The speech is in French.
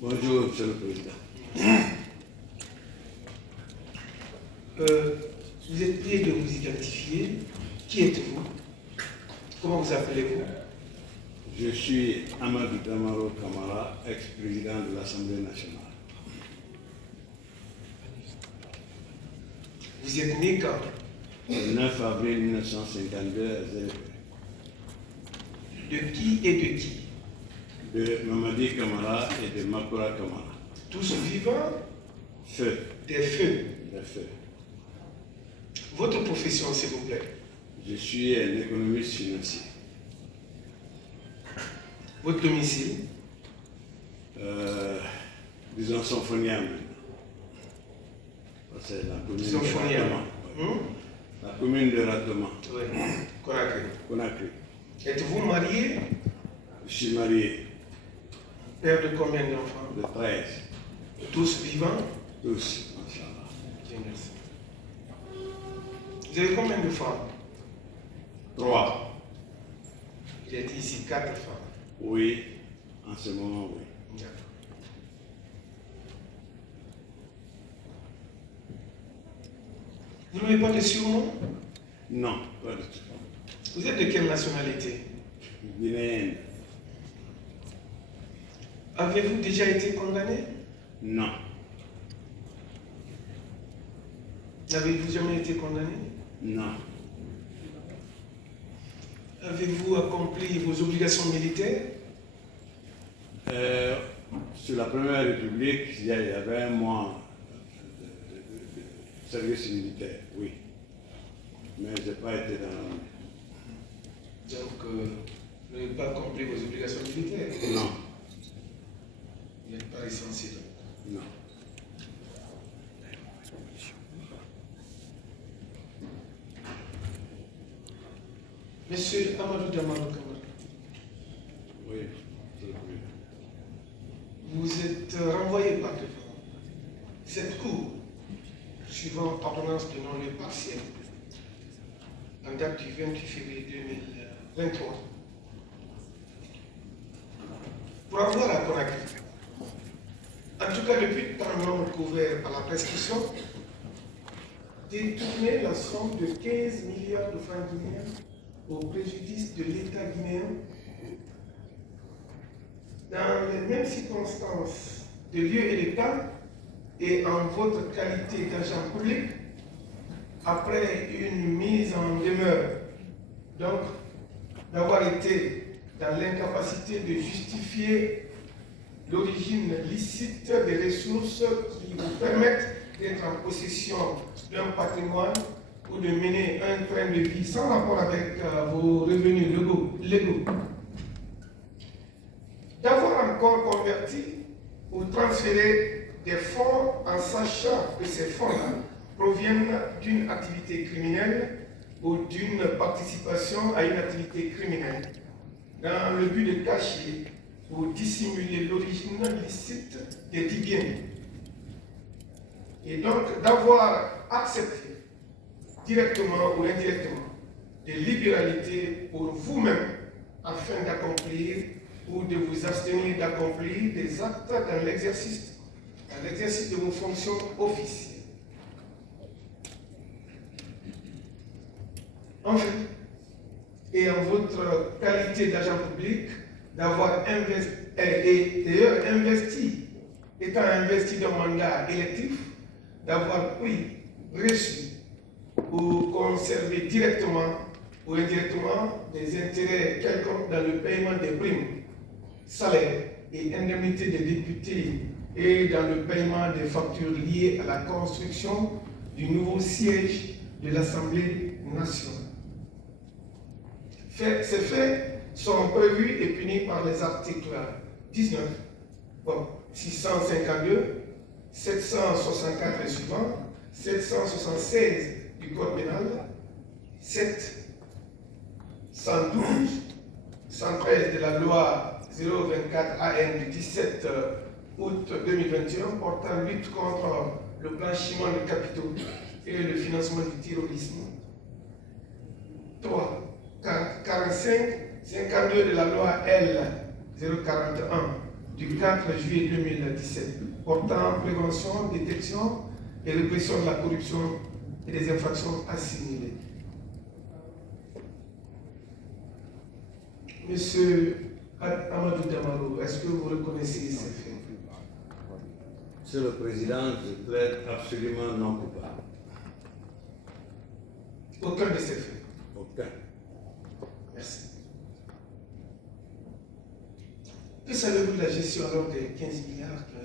Bonjour, Monsieur le Président. Vous êtes prié de vous identifier. Qui êtes-vous? Comment vous appelez-vous? Je suis Amadou Damaro Kamara, ex-président de l'Assemblée nationale. Vous êtes né quand? Le 9 avril 1952 à Zélébé. De qui et de qui? De Mamadi Kamara et de Makura Kamara. Tous vivants? Feu. Des feux. Des feux. Votre profession, s'il vous plaît? Je suis un économiste financier. Votre domicile? Disons Symphonia maintenant. C'est la commune Symphonia. de Ratoma. La commune de Ratoma. Oui. Conakry. Conakry. Êtes-vous marié? Je suis marié Père de combien d'enfants? de 13. Tous vivants? Tous, Inch'Allah. Dieu merci. Vous avez combien de femmes? 3. Il a dit ici 4 femmes. Oui, en ce moment, oui. D'accord. Vous n'avez pas de surnom? Non, pas du tout. Vous êtes de quelle nationalité? Guinéenne? Avez-vous déjà été condamné? Non. N'avez-vous jamais été condamné? Non. Avez-vous accompli vos obligations militaires? Sur la Première République, il y avait un mois de service militaire, oui. Mais je n'ai pas été dans l'armée. Donc, vous n'avez pas accompli vos obligations militaires? Non. Vous n'êtes pas licencié donc? Non. Monsieur Amadou Damaro Kamara, Oui, c'est le président. vous êtes renvoyé par devant cette cour, suivant ordonnance de non-lieu partiel, en date du 28 février 2023, pour avoir à Conakry, en tout cas depuis temps non couvert par la prescription, détourner la somme de 15 milliards de francs guinéens au préjudice de l'État guinéen dans les mêmes circonstances de lieu et de temps et en votre qualité d'agent public, après une mise en demeure, donc d'avoir été dans l'incapacité de justifier l'origine licite des ressources qui vous permettent d'être en possession d'un patrimoine ou de mener un train de vie sans rapport avec vos revenus légaux. D'avoir encore converti ou transféré des fonds en sachant que ces fonds-là proviennent d'une activité criminelle ou d'une participation à une activité criminelle, dans le but de cacher ou dissimuler l'origine licite des dix biens. Et donc d'avoir accepté directement ou indirectement des libéralités pour vous-même afin d'accomplir ou de vous abstenir d'accomplir des actes dans l'exercice de vos fonctions officielles. Enfin, et en votre qualité d'agent public, d'avoir investi, étant investi d'un mandat électif, d'avoir pris, reçu ou conservé directement ou indirectement des intérêts quelconques dans le paiement des primes, salaires et indemnités des députés et dans le paiement des factures liées à la construction du nouveau siège de l'Assemblée nationale. Ces faits sont prévus et punis par les articles 19, 652, 764 et suivants, 776 du Code pénal, 7, 112, 113 de la loi 024 AN du 17 août 2021 portant lutte contre le blanchiment de capitaux et le financement du terrorisme. 3. 45, 52 de la loi L 041 du 4 juillet 2017 portant prévention, détection et répression de la corruption et des infractions assimilées. Monsieur Amadou Damaro, est-ce que vous reconnaissez ces faits? Monsieur le Président, je plaide absolument non coupable. Aucun de ces faits. Aucun. Merci. Que savez-vous de la gestion alors des 15 milliards qui